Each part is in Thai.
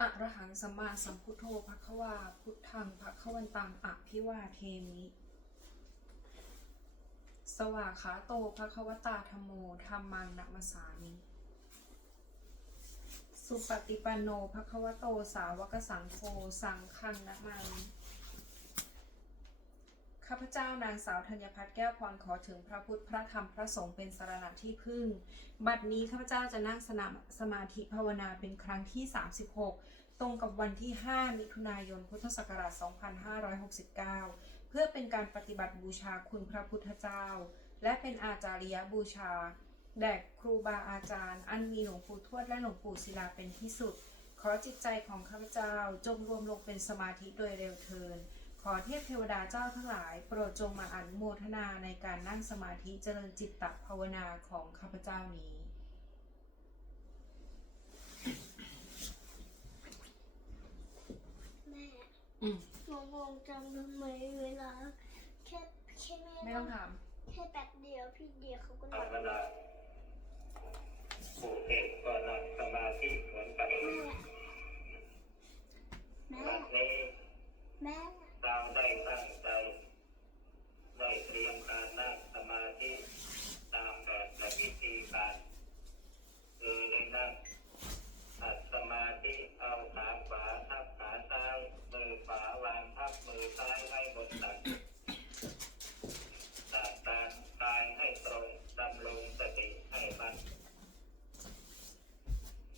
อะระหังสัมมาสัมพุทโธภควาพุทธังภควันตังอะภิวาเทมิสวากขาโตภควตาธัมโมธัมมังนะมัสสามิสุปฏิปันโนภควโตสาวกสังโฆสังฆังนะมามิข้าพเจ้านางสาวธัญพัฒน์แก้วพรขอถึงพระพุทธพระธรรมพระสงฆ์เป็นสรณะที่พึ่งบัดนี้ข้าพเจ้าจะนั่งสมาธิภาวนาเป็นครั้งที่36ตรงกับวันที่5มิถุนายนพุทธศักราช2569เพื่อเป็นการปฏิบัติบูชาคุณพระพุทธเจ้าและเป็นอาจาริยบูชาแด่ครูบาอาจารย์อันมีหลวงปู่ทวดและหลวงปู่ศิลาเป็นที่สุดขอจิตใจของข้าพเจ้าจงรวมลงเป็นสมาธิโดยเร็วเทินขอเทพเทวดาเจ้าทั้งหลายโปรดจงมาอนุโมทนาในการนั่งสมาธิเจริญจิตตภาวนาของข้าพเจ้านี้แม่อืมหนูงงจังทำไมเวลาแค่ไม่ต้องถามแค่แป๊บเดียวพี่เดียเขาก็ภาวนาผู้เทศก็นั่งสมาธิเหมือนกันวันนี้แม่เราได้ตั้งใจได้เตรียมการนั่งสมาธิตามแบบและวิธีการคือได้นั่งอัดสมาธิเอาขาขวาทับขาซ้ายมือขวาวางทับมือซ้ายไว้บนตักตักกายให้ตรงดำรงสติให้มั่น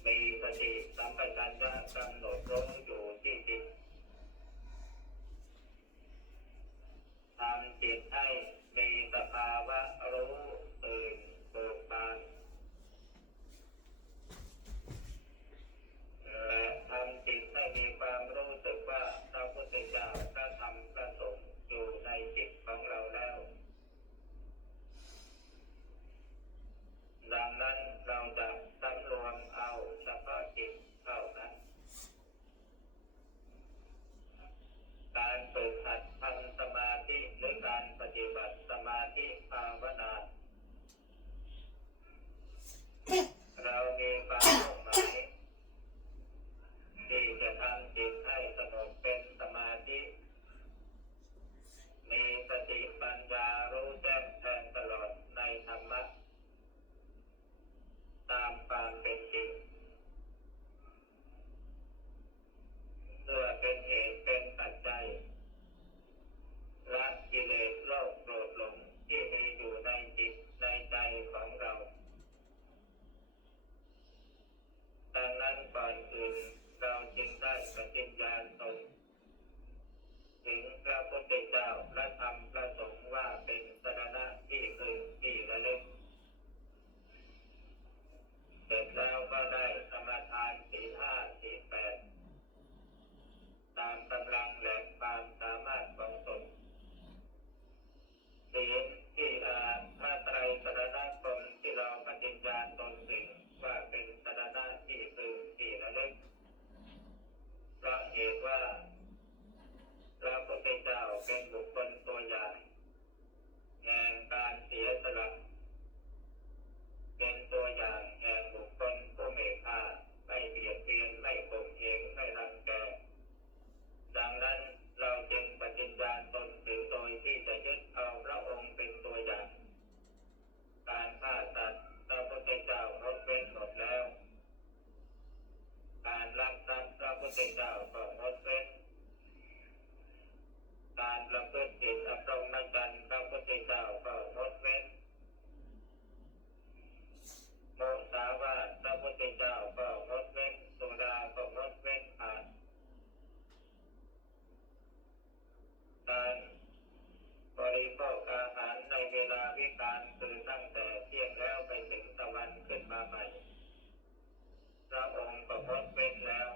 มีสติสัมปชัญญะกำหนดรู้อยู่ที่จิตทำจิตให้มีสภาวะรู้ตื่นเบิกบานและทำจิตให้มีความรู้สึกว่าพระพุทธเจ้าพระธรรมพระสงฆ์อยู่ในจิตของเราแล้วดังนั้นเราจะสำรวมเอาเฉพาะจิตเท่านั้นการฝึกหัดทำสมาธิหรือการปฏิบัติสมาธิภาวนาเรามีความมุ่งหมายที่จะทำจิตให้สงบเป็นสมาธิมีสติปัญญารู้แจ้งแทงตลอดในธรรมะตามความเป็นจริงเพื่อเป็นเหตุเป็นปัจจัยละกิเลสโลภโกรธหลงที่มีอยู่ในจิตในใจของเราดังนั้นก่อนอื่นเราจึงได้ปฏิญาณตนถึงพระพุทธเจ้าพระธรรมพระสงฆ์ว่าเป็นสรณะที่พึ่งที่ระลึกเสร็จแล้วก็ได้สมาทานศีล5ศีล8ตามกำลังและความสามารถของตนศีลที่พระไตรสรณคมที่เราปฏิญญาณตนถึงว่าเป็นสรณะที่พึ่งที่ระลึกเพราะเหตุว่าพระพุทธเจ้าเป็นบุคคลตัวอย่างแห่งการเสียสละเป็นตัวอย่างแห่งบุคคลผู้เมตตาไม่เบียดเบียนไม่ข่มเหงไม่รังแกดังนั้นเราจึงปฏิญญาณตนถึงโดยที่จะยึดเอาพระองค์เป็นตัวอย่างการฆ่าสัตว์พระพุทธเจ้างดเว้นหมดแล้วการลักทรัพย์พระพุทธเจ้าก็งดเว้นการประพฤติผิดอพรหมจรรย์พระพุทธเจ้าก็งดเว้นโมสาวาทพระพุทธเจ้าก็งดเว้นสุราก็งดเว้นขาดการบริโภคอาหารในเวลาวิกาลคือตั้งแต่เที่ยงแล้วไปถึงตะวันขึ้นมาใหม่พระองค์ก็งดเว้นแล้ว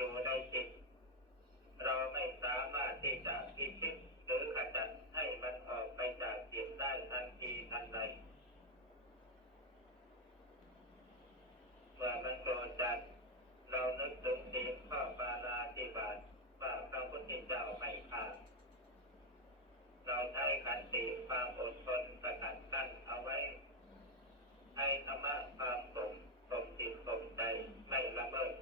อยู่ในจิตเราไม่สามารถที่จะพิชิตหรือขจัดให้มันออกไปจากจิตได้ทันทีทันใดเมื่อมันโกรธจัดเรานึกถึงศีลข้อปาณาติบาตว่าพระพุทธเจ้าไม่ฆ่าเราใช้ขันติความอดทนสกัดกั้นเอาไว้ให้ธรรมะความข่มจิตข่มใจไม่ละเมิด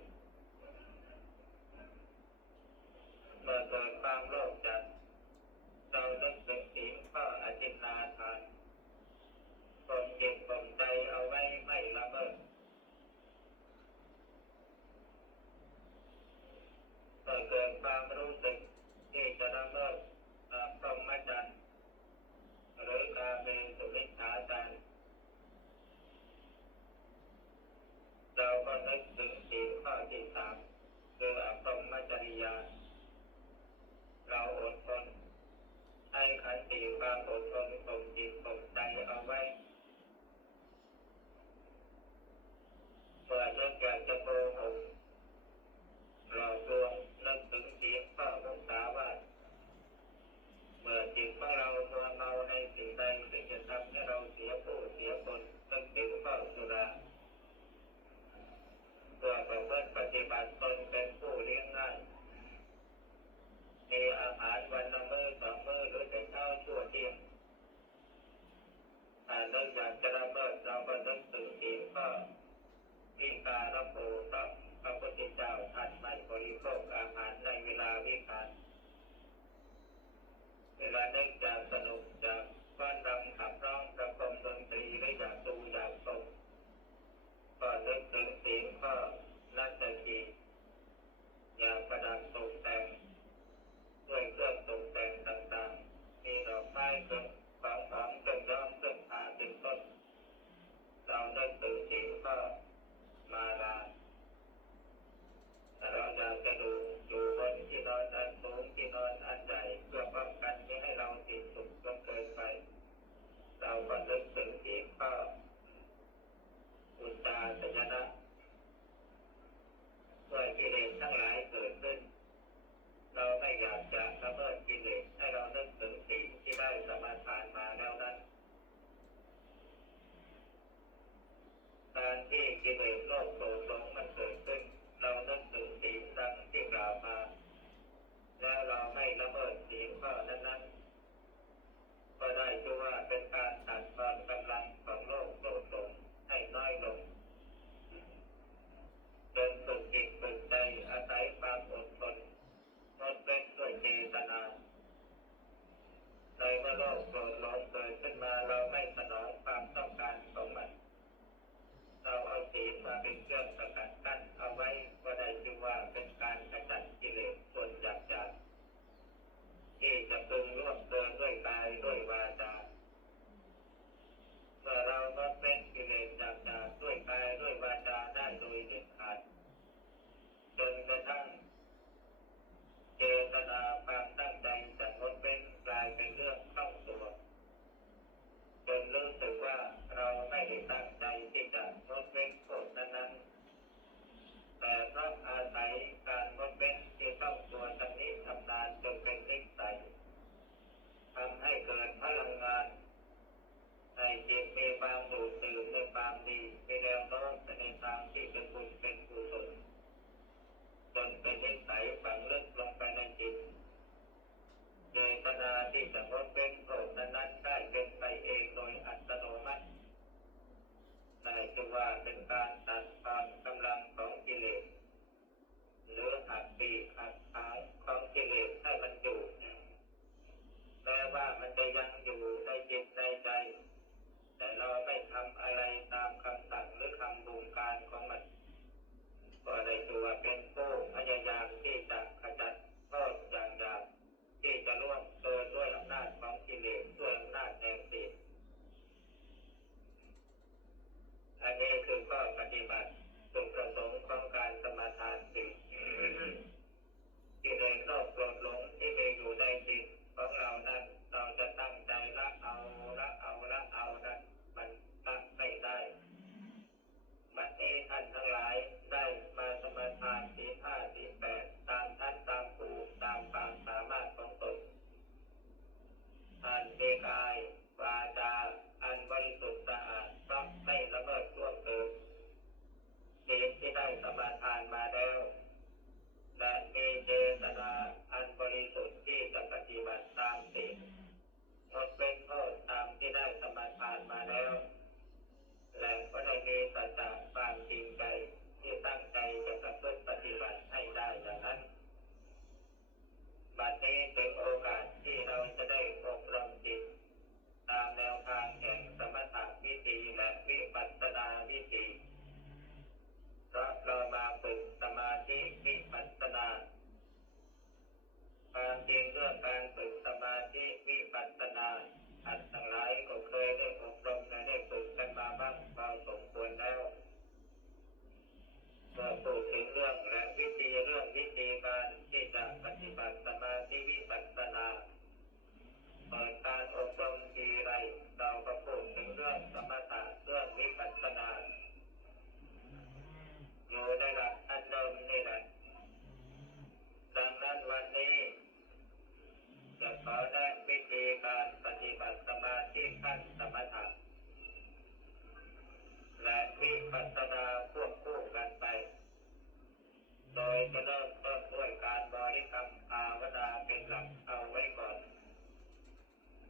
จะเริ่มต้นด้วยการบริกรรมภาวนาเป็นหลักเอาไว้ก่อน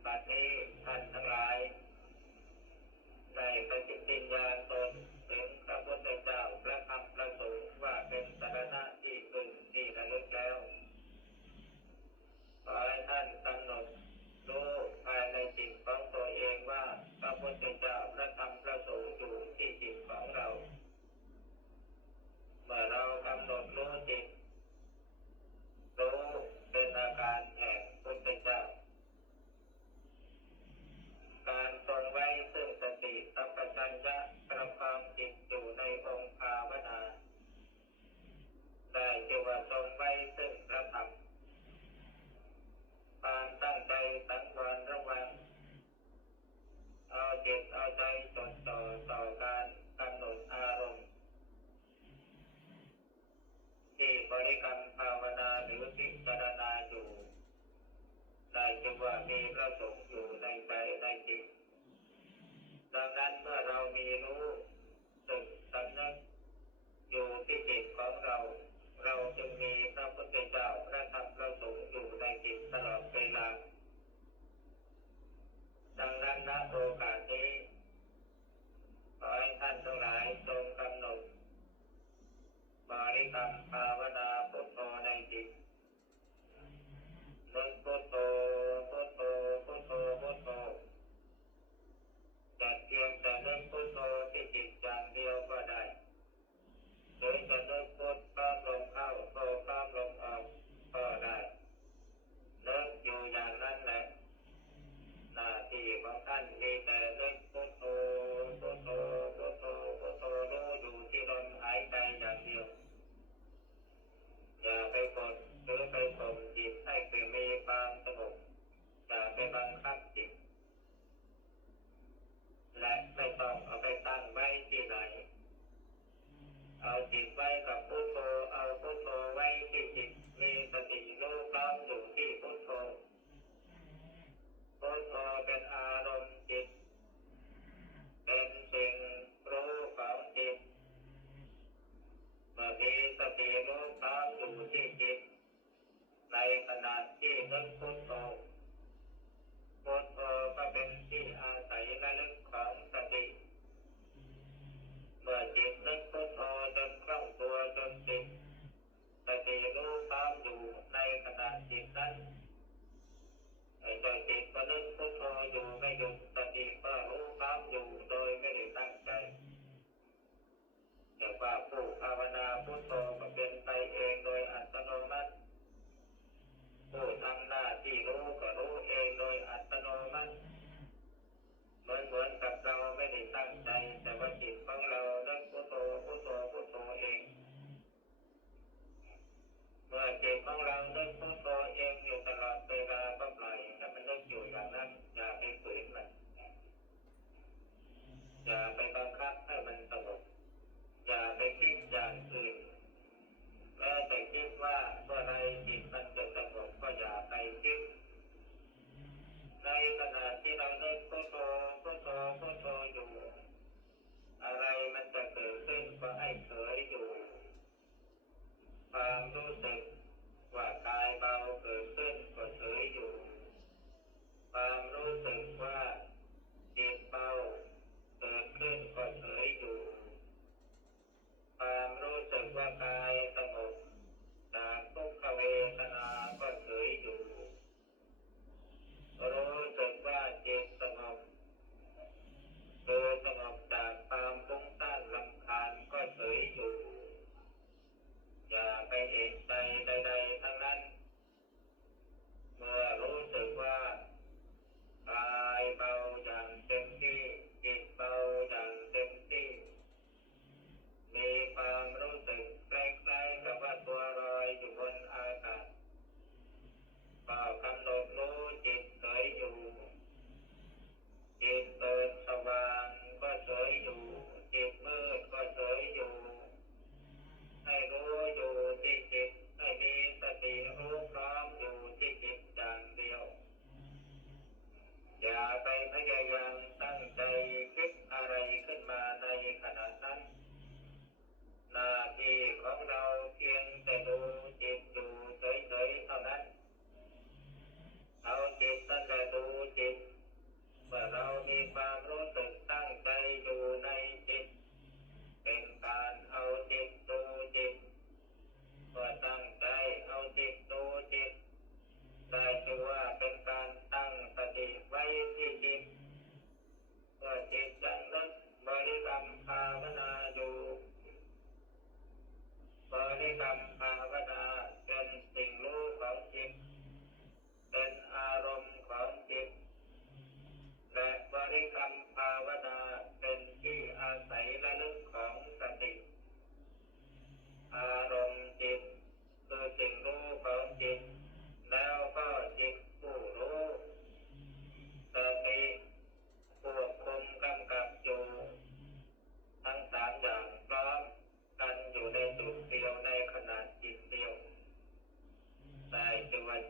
บัดนี้ท่านทั้งหลายได้ปฏิญญาตนถึงพระพุทธเจ้าพระธรรมพระสงฆ์ว่าเป็นสรณะที่พึ่งที่ระลึกแล้วขอให้ท่านกำหนดรู้ภายในจิตของตัวเองว่าพระพุทธเจ้าพระธรรมพระสงฆ์อยู่ที่จิตของเราเมื่อเรากำหนดรู้จิตรู้เป็นอาการแห่งพุทธเจ้าการทรงไว้ซึ่งสติสัมปชัญญะประคองจิตอยู่ในองค์ภาวนาได้ชื่อว่าทรงไว้ซึ่งพระธรรมความตั้งใจสังวรระวังเอาจิตเอาใจจดจ่อต่อการกำหนดอารมณ์ที่บริกรรมภาวนาหรือพิจารณาอยู่ได้ชื่อว่ามีพระสงฆ์อยู่ในใจในจิตดังนั้นเมื่อเรามีรู้สึกสำนึกอยู่ที่จิตของเราเราจึงมีพระพุทธเจ้าพระธรรมพระสงฆ์อยู่ในจิตตลอดเวลาดังนั้นณโอกาสนี้ขอให้ท่านทั้งหลายจงกำหนดบริกรรมภาวนาพุทโธในจิตนึกพุทโธพุทโธพุทโธพุทโธแต่เพียงแต่นึกพุทโธที่จิตอย่างเดียวก็ได้หรือจะนึกพุทพร้อมลมเข้าโธพร้อมลมออกก็ได้นึกอยู่อย่างนั้นแหละหน้าที่ของท่านมีแต่นึกพุทโธพุทโธพุทโธพุทโธรู้อยู่ที่ลมหายใจอย่างเดียวอย่าไปกดหรือไปข่มจิตให้มีความสงบอย่าไปบังคับจิตและไม่ต้องเอาไปตั้งไว้ที่ไหนเอาจิตไว้กับพุทโธเอาพุทโธไว้ที่จิตมีสติรู้พร้อมอยู่ที่พุทโธพุทโธเป็นอารมณ์จิตเป็นสิ่งรู้ของจิตเมื่อมีสติรู้พร้อมอยู่ที่จิตในขณะที่นึกพุทโธพุทโธก็เป็นที่อาศัยระลึกของสติเมื่อจิตนึกพุทโธจนคล่องตัวจนติดสติรู้พร้อมอยู่ในขณะจิตนั้นเจ้าจิตก็นึกพุทโธอยู่ไม่หยุดสติก็รู้พร้อมอยู่โดยไม่ได้ตั้งใจแต่ว่าผู้ภาวนาพุทโธก็เป็นไปเองโดยอัตโนมัติผู้ทำหน้าที่รู้ก็รู้เองโดยอัตโนมัติเหมือนกับเราไม่ได้ตั้งใจแต่ว่าจิตของเรานึกพุทโธพุทโธพุทโธเองเมื่อจิตของเรานึกพุทโธเองอยู่ต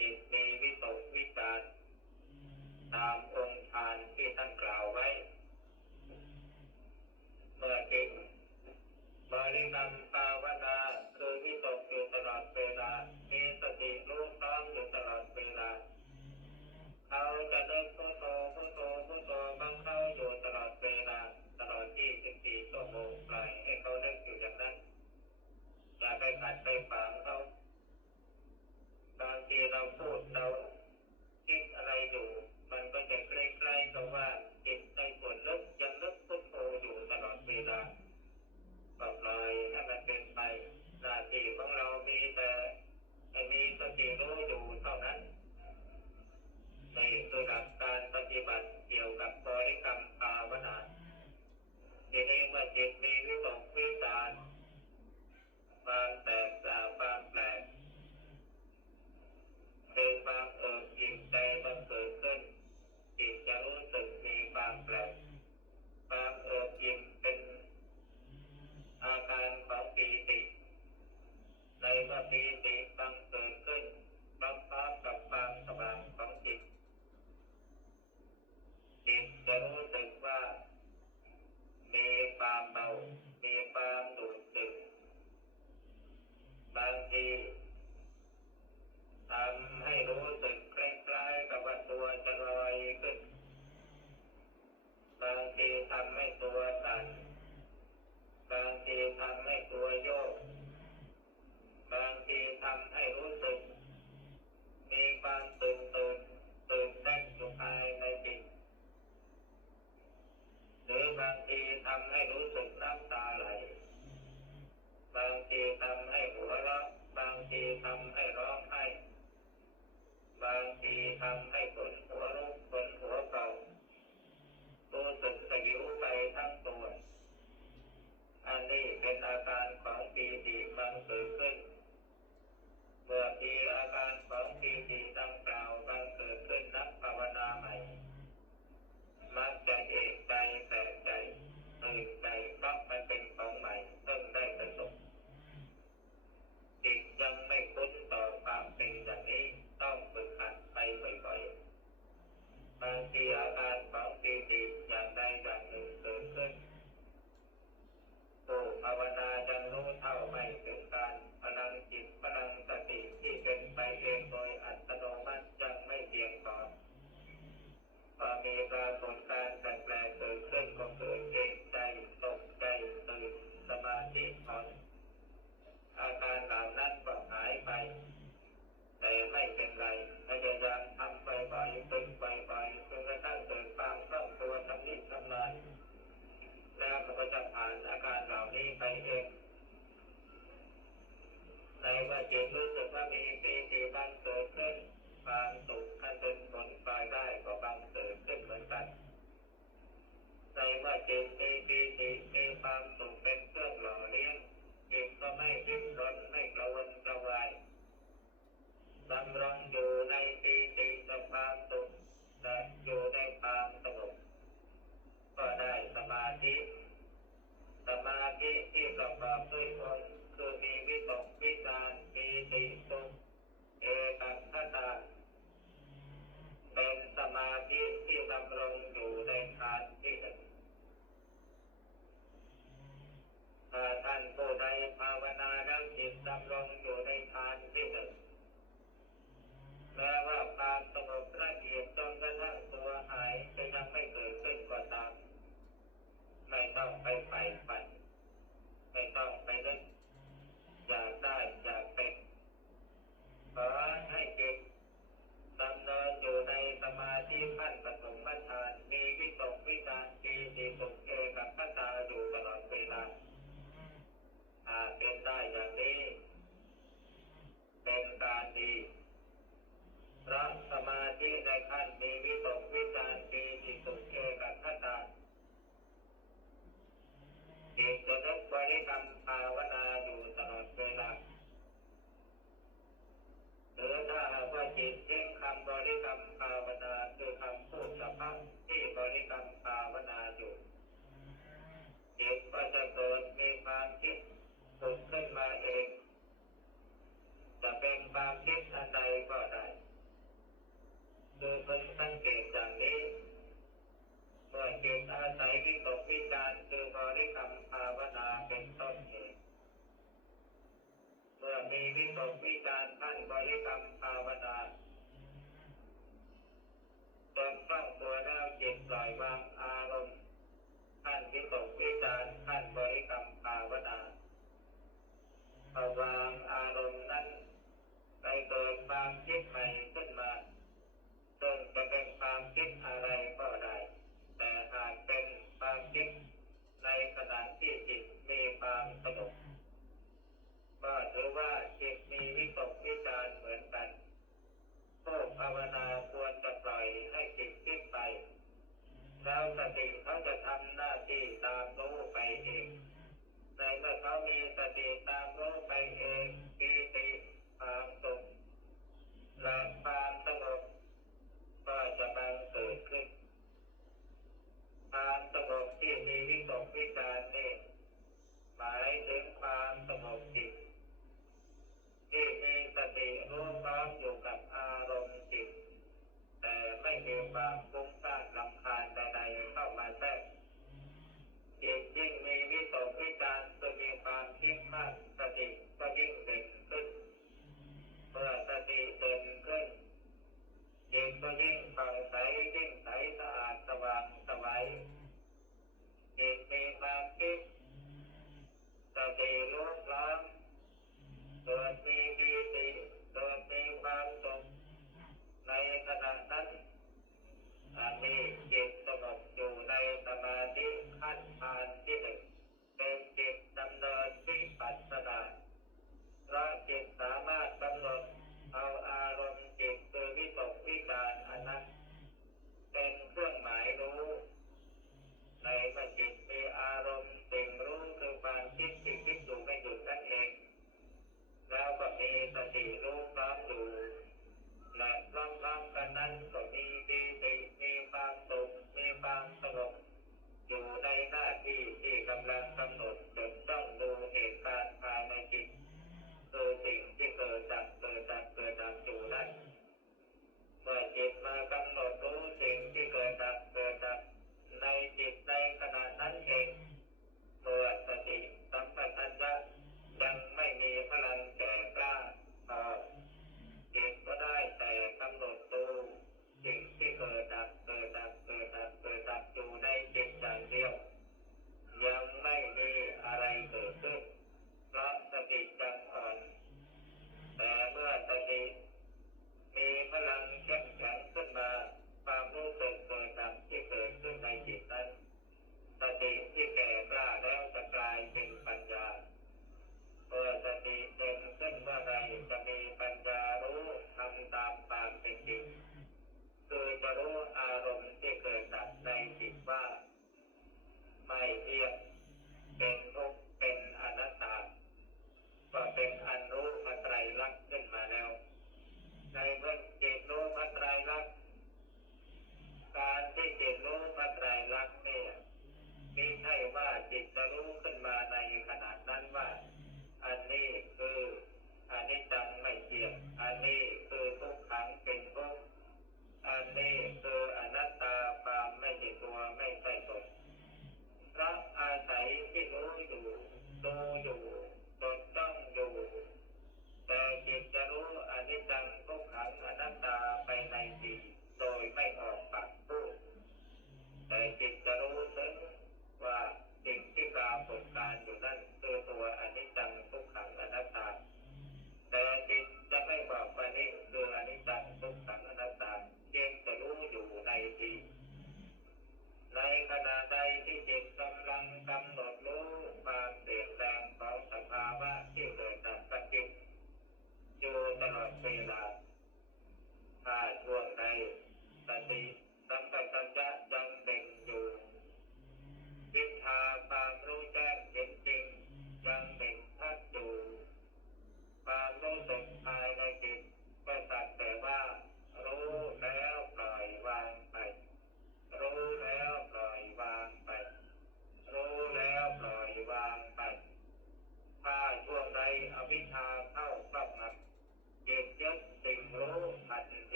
จิตมีวิตกวิจารตามองค์ฌานที่ท่านกล่าวไว้เมื่อจิตบริกรรมภาวนาคือวิตกอยู่ตลอดเวลามีสติรู้พร้อมอยู่ตลอดเวลาเขาจะนึกพุทโธพุทโธพุทโธของเขาอยู่ตลอดเวลาตลอด24 ชั่วโมงปล่อยให้เขานึกอยู่อย่างนั้นอย่าไปขัดไปขวางเขาบางทีเราพูดเราคิดอะไรอยู่มันก็จะใกล้ๆกับว่าจิตในส่วนลึกยังนึกพุทโธอยู่ตลอดเวลาก็ปล่อยให้มันเป็นไปหน้าที่ของเรามีแต่ให้มีสติรู้อยู่เท่านั้นนี่คือหลักการปฏิบัติเกี่ยวกับบริกรรมภาวนาทีนี้เมื่อจิตมีวิตกวิจารความแตกจากความแปลกเป็นความเอิบอิ่มใจบังเกิดขึ้นจิตจะรู้สึกมีความแปลกความเอิบอิ่มเป็นอาการของปีติในเมื่อปีติบังเกิดขึ้นพร้อมๆกับความสว่างของจิตจิตจะรู้สึกว่ามีความเบามีความดูดดื่มบางทีทำให้รู้สึกคล้ายๆกับว่าตัวจะลอยขึ้นบางทีทำให้ตัวสั่นบางทีทำให้ตัวโยกบางทีทำให้รู้สึกมีความตื่นเต้นอยู่ภายในจิตหรือบางทีทำให้รู้สึกน้ำตาไหลบางทีทำให้หัวเราะบางทีทำให้ร้องไห้บางทีทำให้ขนหัวลุกขนหัวเก่ารู้สึกสยิวไปทั้งตัวอันนี้เป็นอาการของปีติบังเกิดขึ้นเมื่อมีอาการของปีติดังกล่าวบังเกิดขึ้นนักภาวนาใหม่มักจะเอกใจแปลกใจตื่นใจเพราะมันเป็นของใหม่เพิ่งได้ประสบจิตยังไม่คุ้นต่อความเป็นอย่างนี้ต้องฝึกหัดไปบ่อยๆบางทีอาการของปีติอย่างใดอย่างหนึ่งเกิดขึ้นผู้ภาวนายังรู้เท่าไม่ถึงการพลังจิตพลังสติที่เป็นไปเองโดยอัตโนมัติยังไม่เพียงพอพอมีปรากฏการณ์แปลกๆเกิดขึ้นก็เกิดเอกใจตกใจตื่นสมาธิถอนอาการเหล่านั้นก็หายไปแต่ไม่เป็นไรพยายามทำบ่อยๆฝึกบ่อยๆจนกระทั่งเกิดความคล่องตัวชำนิชำนาญแล้วมันก็จะผ่านอาการเหล่านี้ไปเองในเมื่อจิตรู้สึกว่ามีปีติบังเกิดขึ้นความสุขอันเป็นผลพลอยได้ก็บังเกิดขึ้นเหมือนกันในเมื่อจิตมีปีติมีความสุขเป็นเครื่องหล่อเลี้ยงจิตก็ไม่ดิ้นรนไม่กระวนกระวายดำรงอยู่ในปีติกับความสุขและอยู่ในความสงบก็ได้สมาธิที่ประกอบด้วยองค์คือมีวิตกวิจารปีติสุขเอกัคคตาเป็นสมาธิที่ดำรงอยู่ในฌานที่หนึ่ง มีวิตกวิจารท่านบริกรรมภาวนาจนคล่องตัวแล้วจิตปล่อยวางอารมณ์ท่านวิตกวิจารท่านบริกรรมภาวนาพอวางอารมณ์นั้นไปเกิดความคิดใหม่ขึ้นมาซึ่งจะเป็นความคิดอะไรก็ได้แต่หากเป็นความคิดในขณะที่จิตมีความสงบก็ถือว่าจิตมีวิตกวิจารเหมือนกันผู้ภาวนาควรจะปล่อยให้จิตคิดไปแล้วสติเขาจะทำหน้าที่ตามรู้ไปเองในเมื่อเขามีสติตามรู้ไปเองปีติความสุขและความสงบก็จะบังเกิดขึ้นความสงบที่มีวิตกวิจารนี่หมายถึงความสงบจิตที่มีสติรู้พร้อมอยู่กับอารมณ์จิตแต่ไม่มีความฟุ้งซ่านรำคาญใดๆเข้ามาแทรกจิตยิ่งมีวิตกวิจารคือมีความคิดมากสติก็ยิ่งเด่นขึ้นเมื่อสติเด่นขึ้นจิตก็ยิ่งผ่องใสยิ่งใสสะอาดสว่างไสวจิตมีความคิดสติรู้พร้อมเกิดมีปีติเกิดมีความสุขในขณะนั้น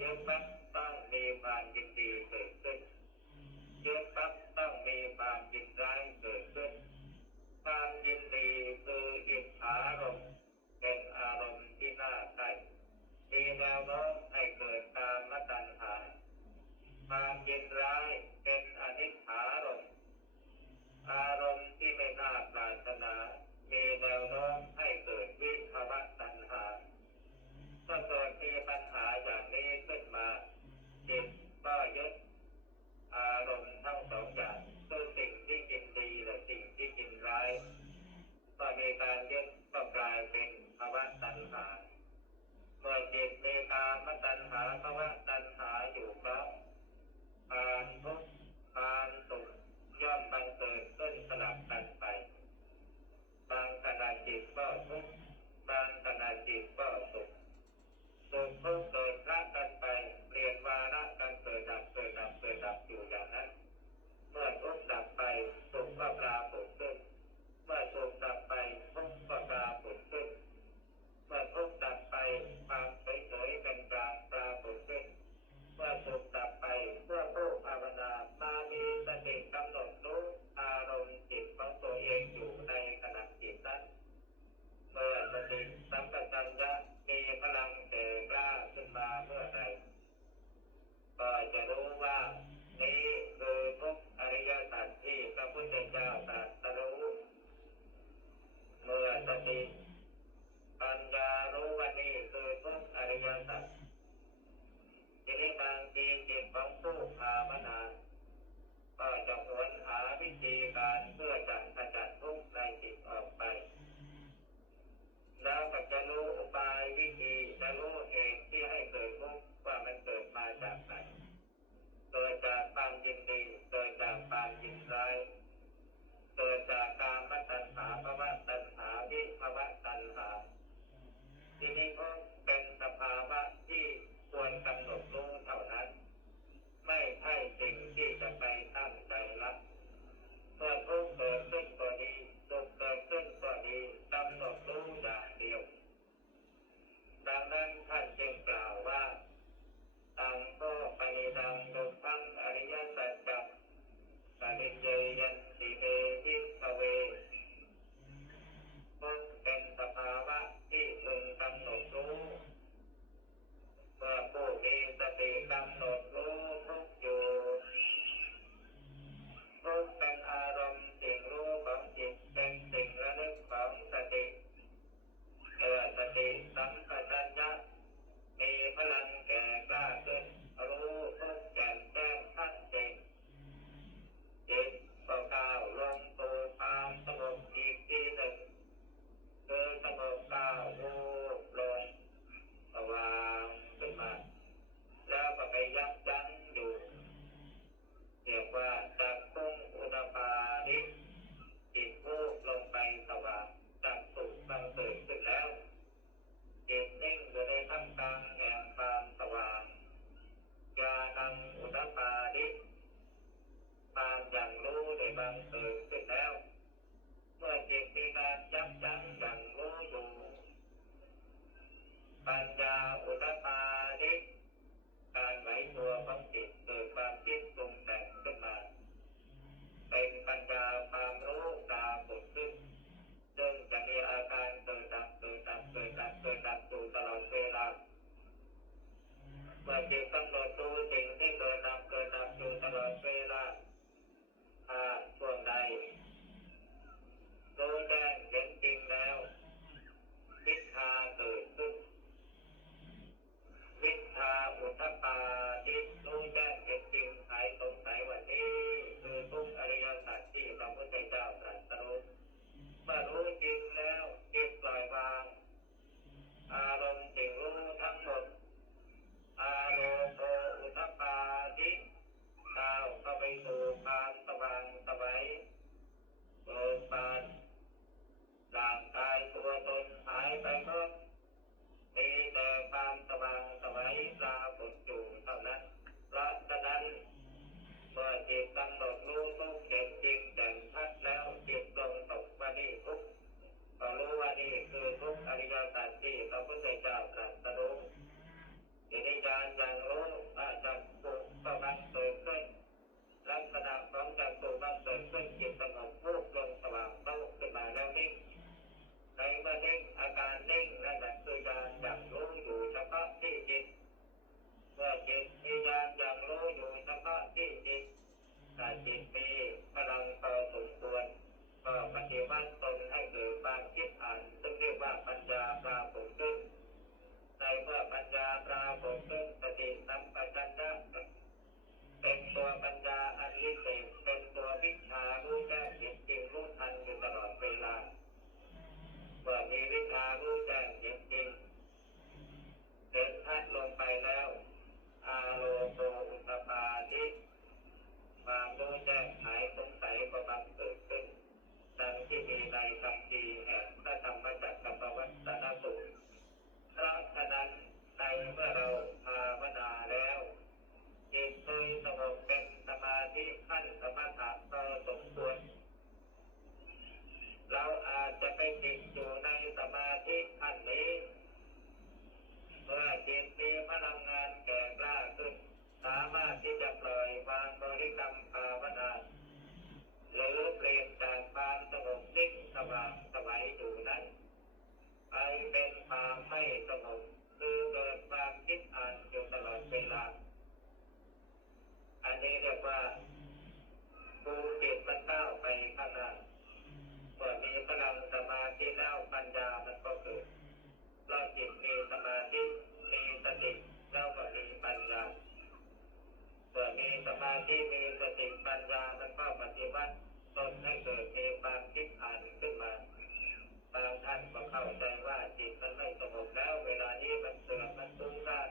ยึดปั๊บต้องมีความยินดีเกิดขึ้นยึดปั๊บต้องมีความยินร้ายเกิดขึ้นความยินดีคืออิทธารมณ์เป็นอารมณ์ที่น่าใคร่มีแนวโน้มให้เกิดกามตัณหาความยินร้ายเป็นอนิจฐารมณ์อารมณ์ที่ไม่น่าปรารถนามีแนวโน้มให้เกิดวิภวตัณหาเมื่อเกิดมีปัญหาอย่างนี้ขึ้นมาจิตก็ยึดอารมณ์ทั้งสองอย่างคือสิ่งที่ยินดีและสิ่งที่ยินร้ายก็มีการยึดก็กลายเป็นภวตัณหาเมื่อจิตมีกามตัณหาภวตัณหาอยู่พร้อมความทุกข์ความสุขย่อมบังเกิดขึ้นสลับกันไปบางขณะจิตก็ทุกข์บางขณะจิตก็สุขสุขทุกข์เกิดละกันไปเปลี่ยนวาระกันเกิดดับเกิดดับเกิดดับอยู่อย่างนั้นเมื่อทุกข์ดับไปสุขก็ปรากฏขึ้นเมื่อสุขดับไปทุกข์ก็ปรากฏขึ้นเมื่อทุกข์ดับไปความเฉยๆเป็นกลางปรากฏขึ้นเมื่อสุขดับไปเมื่อผู้ภาวนามามีสติกำหนดรู้อารมณ์จิตของตัวเองอยู่ในขณะจิตนั้นเมื่อสติสัมปชัญญะมีพลังแก่กล้าขึ้นมาเมื่อใดก็จะรู้ว่านี้คือทุกอริยสัจที่พระพุทธเจ้าตรัสรู้เมื่อสติปัญญารู้ว่านี่คือทุกอริยสัจทีนี้บางทีจิตของผู้ภาวนาก็จะหวนหาวิธีการเพื่อจะขจัดทุกข์ในจิตออกไปแล้วก็จะรู้อุบายวิธีจะรู้เหตุที่ให้เกิดทุกข์ว่ามันเกิดมาจากไหนเกิดจากความยินดีเกิดจากความยินร้ายเกิดจากกามตัณหาภวตัณหาวิภวตัณหาที่นี้ทุกข์เป็นสภาวะที่ควรกำหนดรู้เท่านั้นไม่ใช่สิ่งที่จะไปตั้งใจละเมื่อทุกข์เกิดขึ้นก็ดีสุขเกิดขึ้นก็ดีกำหนดรู้อย่างเดียวดังนั้นท่านจึงกล่าวว่าตังโฆปนิดังดุขังอริยสัจจังปริญเยยันติเมภิกขเวทุกข์เป็นสภาวะที่พึงกำหนดรู้เมื่อผู้มีสติกำหนดรู้ทุกข์อยู่ทุกข์เป็นอารมณ์สิ่งรู้ของจิตเป็นสิ่งระลึกของสติเมื่อสติสัมปชัญญะมีพลังแก่กล้าขึ้นรู้ทุกข์แจ่มแจ้งชัดเจนจิตก็ก้าวลงสู่ความสงบอีกทีหนึ่งคือสงบก้าววูบลงสว่างขึ้นมาแล้วก็ไปยับยั้งอยู่เรียกว่าจักขุงอุดปาดิจิตวูบลงไปสว่างจักสุบังเกิดขึ้นแล้วจิตนิ่งอยู่ในท่ามกลางแห่งความสว่างญาณังอุดปาดิความอย่างรู้ได้บังเกิดขึ้นแล้วเมื่อจิตมีการยับยั้งอย่างรู้อยู่ปัญญาอุดปาดิการไหวตัวของจิตเกิดความคิดปรุงแต่งขึ้นมาเป็นปัญญาความรู้ปรากฏขึ้นซึ่งจะมีอาการเกิดดับเกิดดับเกิดดับเกิดดับอยู่ตลอดเวลาเมื่อจิตกำหนดดูสิ่งที่เกิดดับเกิดดับอยู่ตลอดเวลาถ้าช่วงใดรู้แจ้งเห็นจริงแล้ววิชชาเกิดขึ้นวิชชาอุทธปาทิรู้แจ้งเห็นจริงหายสงสัยวันนี้คือทุกอริยสัจที่พระพุทธเจ้าตรัสรู้เมื่อรู้จริงแล้วจิตปล่อยวางอารมณ์สิ่งรู้ทั้งหมดอารมณ์โออุทธปา ธิมีสติปัญญามันก็ปฏิวัติตนให้เกิดมีความคิดอ่านขึ้นมาบางท่านก็เข้าใจว่าจิตมันไม่สงบแล้วเวลานี้มันเสื่อมมันฟุ้งซ่าน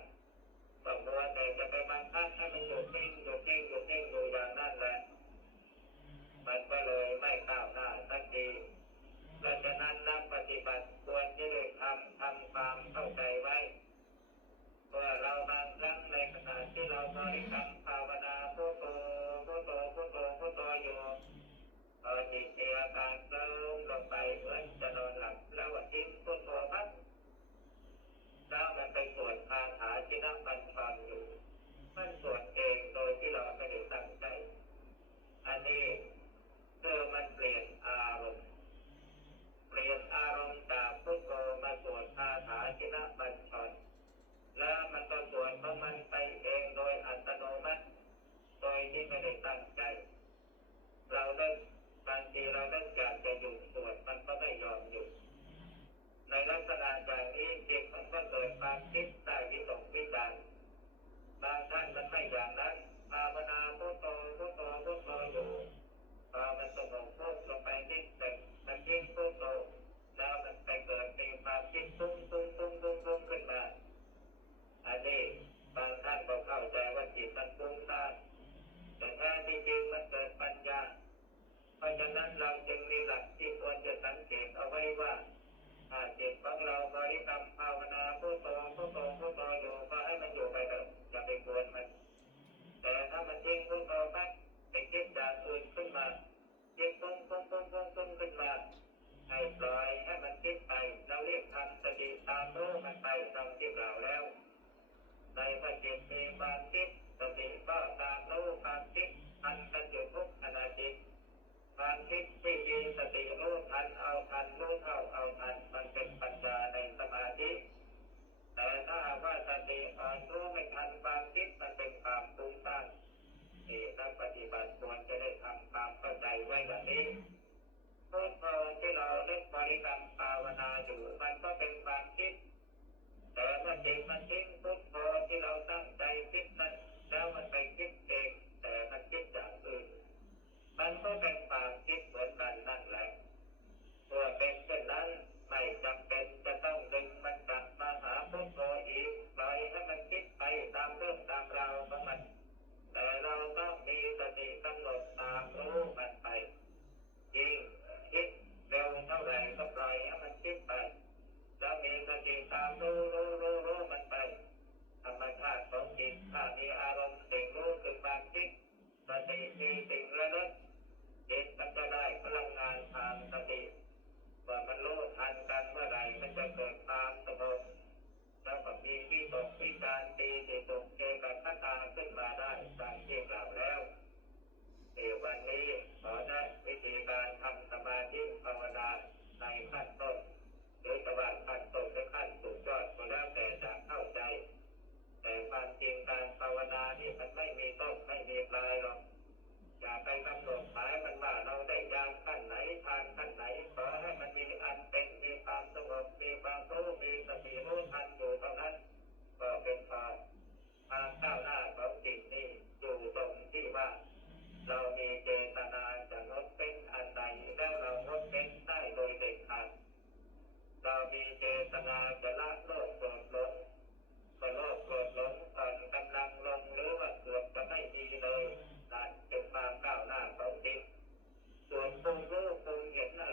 ก็มัวแต่จะไปบังคับให้มันหยุดนิ่งหยุดนิ่งหยุดนิ่งอยู่อย่างนั้นแหละมันก็เลยไม่ก้าวหน้าสักทีเพราะฉะนั้นนักปฏิบัติควรที่จะทำความเข้าใจไว้ว่าเราบางครั้งในขณะที่เราบริกรรมภาวนาพุทโธพุทโธพุทโธพุทโธอยู่พอจิตมีอาการเคลิ้มลงไปเหมือนจะนอนหลับแล้วทิ้งพุทโธปั๊บแล้วมันไปสวดคาถาชินบัญชรอยู่มันสวดเองโดยที่เราไม่ได้ตั้งใจอันนี้คือมันเปลี่ยนอารมณ์จากพุทโธมาสวดคาถาชินบัญชรแล้วมันก็สวดของมันไปเองโดยอัตโนมัติโดยที่ไม่ได้ตั้งใจเราเลิกบางทีเราเลิกอยากจะหยุดสวดมันก็ไม่ยอมหยุดในลักษณะอย่างนี้จิตมันก็เกิดความคิดได้วิตกวิจารณ์บางท่านมันไม่อย่างนั้นภาวนาพุทโธพุทโธพุทโธอยู่พอมันสงบพุทลงไปนิดหนึ่งมันทิ้งพุทโธแล้วมันไปเกิดมีความคิดตุ้งขึ้นมาอันนี้บางท่านก็เข้าใจว่าจิตมันฟุ้งซ่านแต่แท้ที่จริงมันเกิดปัญญาเพราะฉะนั้นเราจึงมีหลักที่ควรจะสังเกตเอาไว้ว่าถ้าจิตของเราบริกรรมภาวนาพุทโธพุทโธพุทโธอยู่ก็ให้มันอยู่ไปเถอะอย่าไปกวนมันแต่ถ้ามันทิ้งพุทโธปั๊บไปคิดอย่างอื่นขึ้นมาคิดตุ้งขึ้นมาให้ปล่อยให้มันคิดไปเราเรียกทำสติตามรู้มันไปดังที่กล่าวแล้วในเมื่อจิตมีความคิดสติก็ตามรู้ความคิดทันกันอยู่ทุกขณะจิตความคิดที่มีสติรู้ทันเอาทันรู้เท่าเอาทันมันเป็นปัญญาในสมาธิแต่ถ้าว่าสติอ่อนรู้ไม่ทันความคิดมันเป็นความฟุ้งซ่านนี่นักปฏิบัติควรจะได้ทำความเข้าใจไว้อย่างนี้พุทโธที่เราเล่นบริกรรมภาวนาอยู่มันก็เป็นความคิดแต่เมื่อจิตมันทิ้งพุทโธที่เราตั้งใจคิดนั้นแล้วมันไปคิดเองแต่มันคิดอย่างอื่นมันก็เป็นความคิดเหมือนกันนั่นแหละตัวเป็นเช่นนั้นไม่จำเป็นจะต้องดึงมันกลับมาหาพุทโธอีกปล่อยให้มันคิดไปตามเรื่องตามราวของมันแต่เราต้องมีสติกำหนดตามรู้มันไปยิ่งคิดเร็วเท่าไหร่ก็ปล่อยให้มันคิดไปแล้วมีสติตามรู้มันไปธรรมชาติของจิตถ้ามีอารมณ์สิ่งรู้คือความคิดสติมีสิ่งระลึกจิตมันจะได้พลังงานทางสติว่ามันรู้ทันกันเมื่อไหร่มันจะเกิดความสงบแล้วก็มีวิตกวิจารณ์ปีติสุขเอกคตาขึ้นมาได้ดังที่กล่าวแล้วในวันนี้ขอแนะวิธีการทำสมาธิภาวนาในขั้นต้นหรือจะว่าขั้นต้นหรือขั้นสุดยอดก็แล้วแต่จะเข้าใจแต่ความจริงการภาวนานี่มันไม่มีต้นไม่มีปลายหรอกอย่าไปกำหนดหมายมันว่าเราได้ยานขั้นไหนทานขั้นไหนขอให้มันมีอันเป็นมีความสงบมีความรู้มีสติรู้ทันอยู่เท่านั้นก็เป็นพอความก้าวหน้าของจิตนี่อยู่ตรงที่ว่าเรามีเจตนาจะงดเว้นอันใดแล้วเรางดเว้นได้โดยเด็ดขาดเรามีเจตนาจะละโลภโกรธหลงก็โลภโกรธหลงอ่อนกำลังลงหรือว่าเกือบจะไม่มีเลยนั่นเป็นความก้าวหน้าของจิตส่วนปรุงรู้ปรุงเห็นอะไร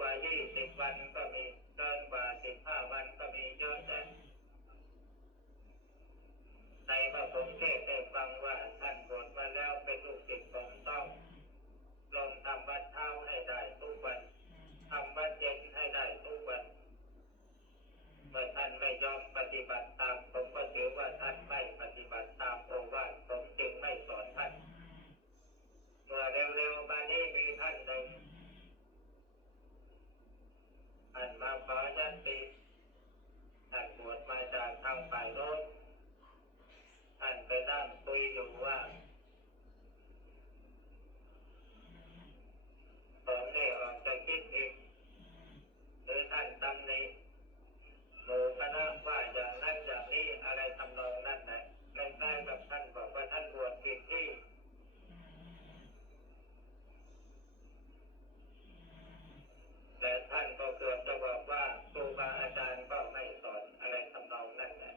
กว่า20 วันก็มีเกินกว่า15 วันก็มีเยอะแยะในพระผมเทศน์ได้ฟังว่าท่านบวชมาแล้วเป็นลูกศิษย์ผมต้องลงทำวัดเช้าให้ได้ทุกวันทำวัดเย็นให้ได้ทุกวันเมื่อท่านไม่ยอมปฏิบัติตามผมก็ถือว่าท่านไม่ปฏิบัติตามโอวาทผมจึงไม่สอนท่านเมื่อเร็วๆมานี้มีท่านหนึ่งท่านมาขอยัตติท่านบวชมาจากทางฝ่ายโน้นท่านไปนั่งคุยอยู่ว่าผมนี่ออกจะคิดผิดหรือท่านตำหนิหมู่คณะว่าอย่างนั้นอย่างนี้อะไรทำนองนั้นแหละใกล้ๆกับท่านบอกว่าท่านบวชผิดที่และท่านก็เกือบจะบอกว่าครูบาอาจารย์ก็ไม่สอนอะไรทำนองนั้นแหละ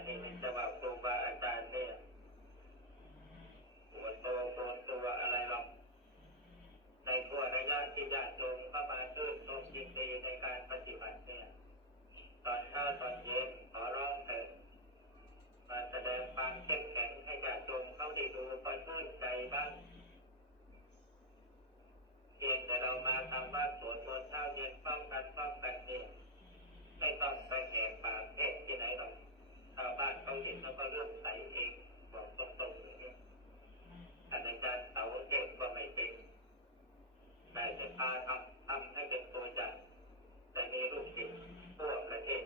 นนี้มันจะว่าครูบาอาจารย์เนี่ยหัวโตโกนตัวอะไรหรอกในทั่วระยะที่ญาติโยมเข้ามาชื่นชมยินดีในการปฏิบัติเนี่ยตอนเช้าตอนเย็นขอร้องเถิดมาแสดงความเข้มแข็งให้ญาติโยมเขาได้ดูก็ชื่นใจบ้างเพียงแต่เรามาทำวัดสวดมนต์เช้าเย็นพร้อมกันเนี่ยไม่ต้องไปแหกปากเทศที่ไหนหรอกชาวบ้านเขาเห็นแล้วก็เลื่อมใสเองบอกตรงๆอย่างนี้ท่านอาจารย์เสาเทศก็ไม่เป็นได้แต่พาทำให้เป็นตัวอย่างแต่มีลูกศิษย์ทั่วประเทศ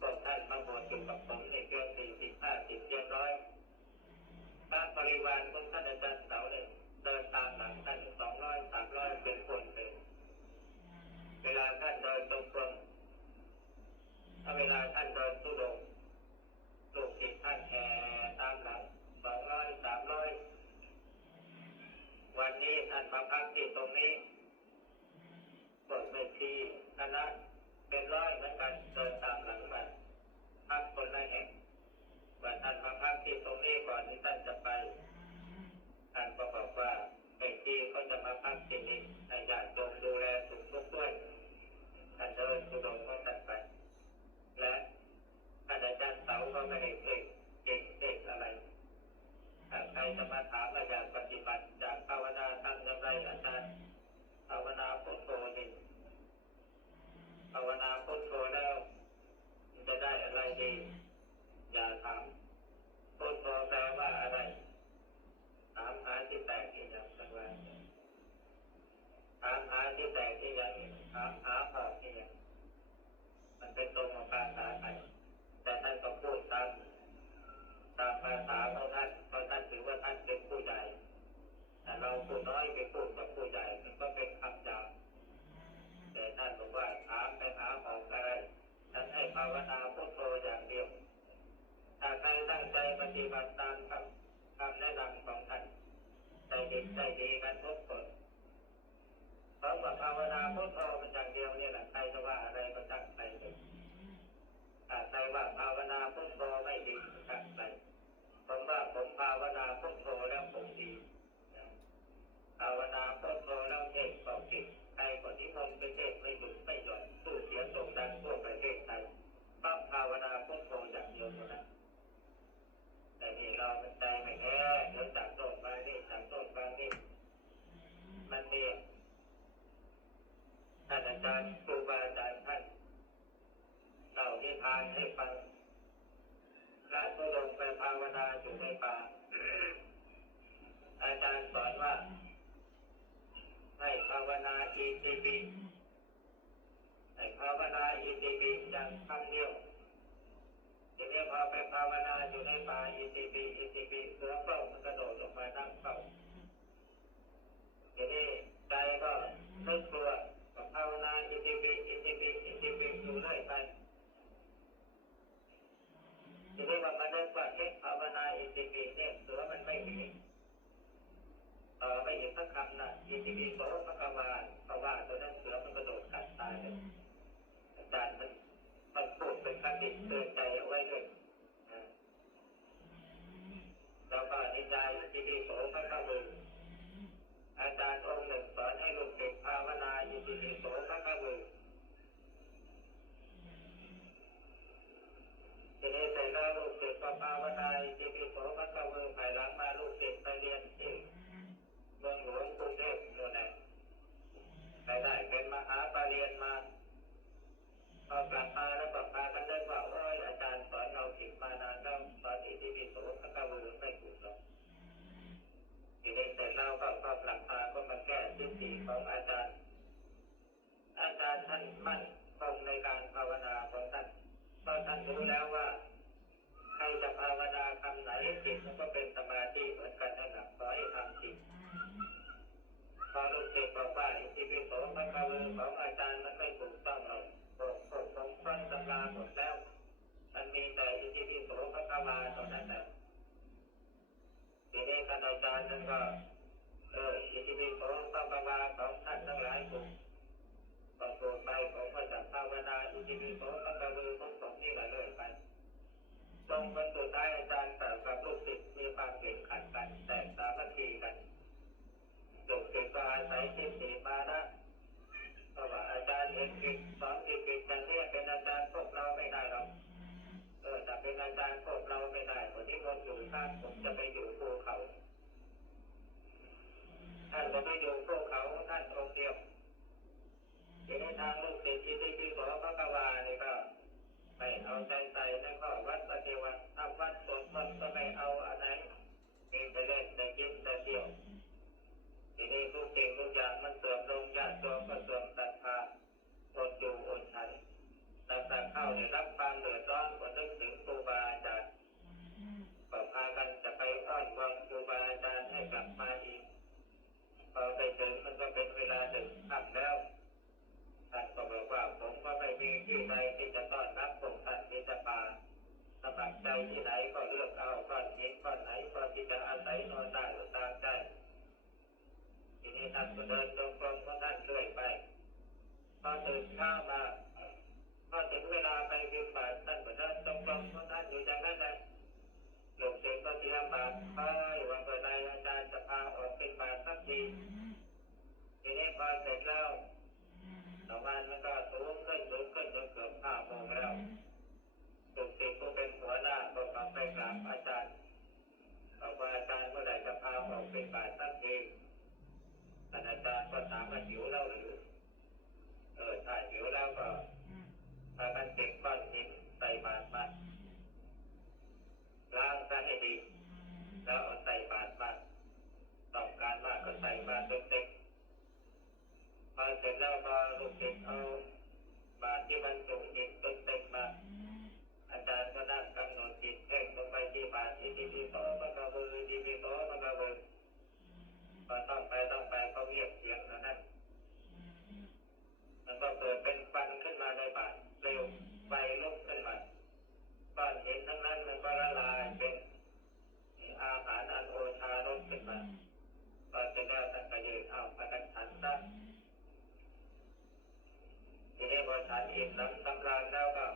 พวกท่านมาบวชอยู่กับผมในเพียง40-50เจ็ดร้อยพระบริวารของท่านอาจารย์เสาเนี่ยเดินตามหลังท่าน200-300เป็นคนเลยเวลาท่านเดินตรงกลมถ้าเวลาท่านเดินทุดงค์ลูกศิษย์ท่านแห่ตามหลัง200-300วันนี้ท่านมาพักที่ตรงนี้พวกแม่ชีคณะเป็นร้อยเหมือนกันเดินตามหลังมาพักคนละแห่งว่าท่านมาพักที่ตรงนี้ก่อนที่ท่านจะไปท่านก็บอกว่าแม่ชีก็จะมาพักที่นี่ให้ญาติโยมดูแลสุขทุกข์ด้วยท่านเดินทุดงค์ของท่านไปและท่านอาจารย์เสาก็ไม่ได้เก่งอะไรถ้าใครจะมาถามว่าอยากปฏิบัติจากภาวนาทำอย่างไรอาจารย์ภาวนาพุทโธนี่ภาวนาพุทโธแล้วจะได้อะไรดีอย่าถามพุทโธแปลว่าอะไรถามหาที่แตกที่ยังสักวันถามหาที่แตกที่ยังถามหาหอกที่ยังมันเป็นตรงของภาษาไทยแต่ท่านก็พูดตามภาษาของท่านเพราะท่านถือว่าท่านเป็นผู้ใหญ่แต่เราผู้น้อยไปพูดกับผู้ใหญ่มันก็เป็นคำหยาบแต่ท่านบอกว่าถามไปหาของอะไรท่านให้ภาวนาพุทโธอย่างเดียวถ้าใครตั้งใจปฏิบัติตามคำแนะนำของท่านได้ดีกันทุกคนเพราะว่าภาวนาพุทโธมันอย่างเดียวเนี่ยแหละใครจะว่าอะไรก็ตั้งใจเลยถ้าใครว่าภาวนาพุทโธไม่ดีก็ตั้งใจผมว่าผมภาวนาพุทโธแล้วผมดีภาวนาพุทโธแล้วเทศก็เก่งใครคนที่คนไปเทศไม่หยุดไม่หย่อนสู้เสียงโด่งดังทั่วประเทศไทยต้องภาวนาพุทโธอย่างเดียวเท่านั้นแต่นี่เรามันใจไม่แน่เดี๋ยวจากโน่นมานี่จากโน่นมานี่มันมีท่านอาจารย์ครูบาอาจารย์ท่านเล่านิทานให้ฟังพระธุดงค์ไปภาวนาอยู่ในป่าอาจารย์สอนว่าให้ภาวนาอิติปิให้ภาวนาอิติปิอย่างคำเดียวทีนี้พอไปภาวนาอยู่ในป่าอิติปิเสือเฝ้ามันกระโดดลงมานั่งเฝ้าทีนี้ใจก็นึกกลัวก็ภาวนาอิติปิอยู่เรื่อยไปทีนี้ว่ามันนึกว่าภาวนาอิติปิเนี่ยเสือมันไม่หนีต่อไปอีกสักคำนะอิติปิโสภควาเพราะว่าตัวนั้นเสือมันกระโดดกัดตายเลยอาจารย์มันพูดเป็นคติเตือนใจเอาไว้ด้วยแล้วก็นิจายอิติปิโสภควาอาจารย์องค์หนึ่งสอนให้ลูกศิษย์ภาวนาอิติปิโสภควาทีนี้เสร็จแล้วลูกศิษย์ก็ภาวนาอิติปิโสภควาภายหลังมาลูกศิษย์ไปเรียนที่เมืองหลวงกรุงเทพโน่นแหละไปได้เป็นมหาปรริญญามาพอกลับมาแล้วก็พากันเลิกว่าโอ้ยอาจารย์สอนเราผิดมานานแล้วสอนอิติปิโสภควาไม่ถูกหรอกทีนี้เสร็จแล้วก็กลับมาก็มาแก้ทิฏฐิของอาจารย์ท่านมั่นคงในการภาวนาของท่านเพราะท่านรู้แล้วว่าใครจะภาวนาคำไหนจิตมันก็เป็นสมาธิเหมือนกันนั่นแหละขอให้ทำจิตพอลูกศิษย์บอกว่าอิติปิโสภควาของอาจารย์มันไม่ถูกต้องหรอกผมฟังตำราหมดแล้วมันมีแต่อิติปิโสภควาเท่านั้นแหละทีนี้ท่านอาจารย์ท่านก็อิติปิโสภควาของท่านทั้งหลายถูกก็ถูกไปผมก็จะภาวนาอิติปิโสภควาของผมนี่แหละเรื่อยไป ผมจะไปอยู่ภูเขาท่านจะไปอยู่ภูเขาท่านองค์เดียวทีนี้ทางลูกศิษย์อิติปิโสภควานี่ก็ไม่เอาใจใส่ในข้อวัดปฏิวัติทำวัดสวดมนต์ก็ไม่เอาอะไรมีแต่เล่นแต่กินแต่เที่ยวทีนี้ทุกสิ่งทุกอย่างมันเสื่อมลงญาติโยมก็เสื่อมศรัทธาอดอยู่อดฉันหลักๆเข้าได้รับความเดือดร้อนก็นึกถึงครูบาอาจารย์ก็พากันจะไปอ้อนวอนครูบาอาจารย์ให้กลับมาอีกพอไปถึงมันก็เป็นเวลาดึกค่ำแล้วท่านก็บอกว่าผมก็ไม่มีที่ใดที่จะต้อนรับพวกท่านที่จะมาสมัครใจที่ไหนก็เลือกเอาก้อนหินก้อนไหนก็ที่จะอาศัยนอนได้ก็ตามใจทีนี้ท่านก็เดินจงกรมของท่านเรื่อยไปพอตื่นเช้ามาพอถึงเวลาไปบิณฑบาตท่านก็เดินจงกรมของท่านอยู่อย่างนั้นแหละลูกศิษย์ก็เตรียมบาตรคอยว่าเมื่อใดอาจารย์จะพาออกบิณฑบาตสักทีทีนี้พอเสร็จแล้วตะวันมันก็สูงขึ้นจนเกือบ5 โมงแล้วลูกศิษย์ผู้เป็นหัวหน้าก็กลับไปกราบอาจารย์บอกว่าอาจารย์เมื่อใดจะพาออกบิณฑบาตสักทีท่านอาจารย์ก็ถามว่าหิวแล้วหรือถ้าหิวแล้วก็พากันเก็บก้อนหินใส่บาตรมาล้างซะให้ดีแล้วเอาใส่บาตรมาต้องการมากก็ใส่บาตรเต็มๆพอเสร็จแล้วพอลูกศิษย์เอาบาตรที่บรรจุหินเต็มๆมาอาจารย์ก็นั่งกำหนดจิตเพ่งลงไปที่บาตรอิติปิโสภะคะวะอิติปิโสภะคะวะพอต้องไปเขาเรียกเสียงนั้นมันก็เกิดเป็นควันขึ้นมาในบาตรเปลวไฟลุกขึ้นมาก้อนหินทั้งนั้นมันก็ละลายเป็นอาหารอันโอชารสขึ้นมาพอเสร็จแล้วท่านก็ยืนเอาประกันฉันซะทีนี้พอฉันอิ่มน้ำสำราญแล้วก็